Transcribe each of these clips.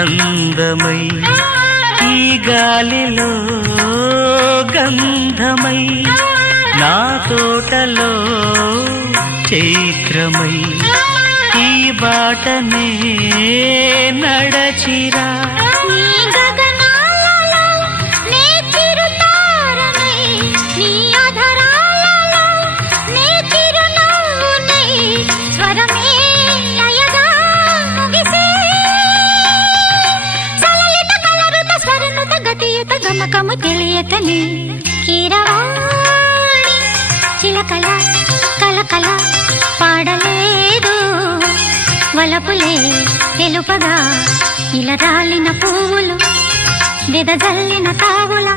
అందమై ఈ గాలిలో గంధమై నా తోటలో చైత్రమై ఈ బాటనే నడచిరా గమకము తెలియతని కీరవాణి చిలకల కలకల పాడలేదు వలపులే తెలుపగా ఇలా రాలిన పువ్వులు వెదజల్లిన తావుల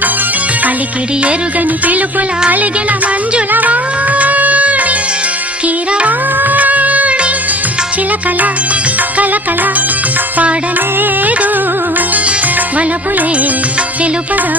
అలికిడి ఎరుగని పిలుపుల అలిగిన మంజుల వాణి కీరవాణి చిలకల కలకల పాడలేదు వలపులే తెలుపగా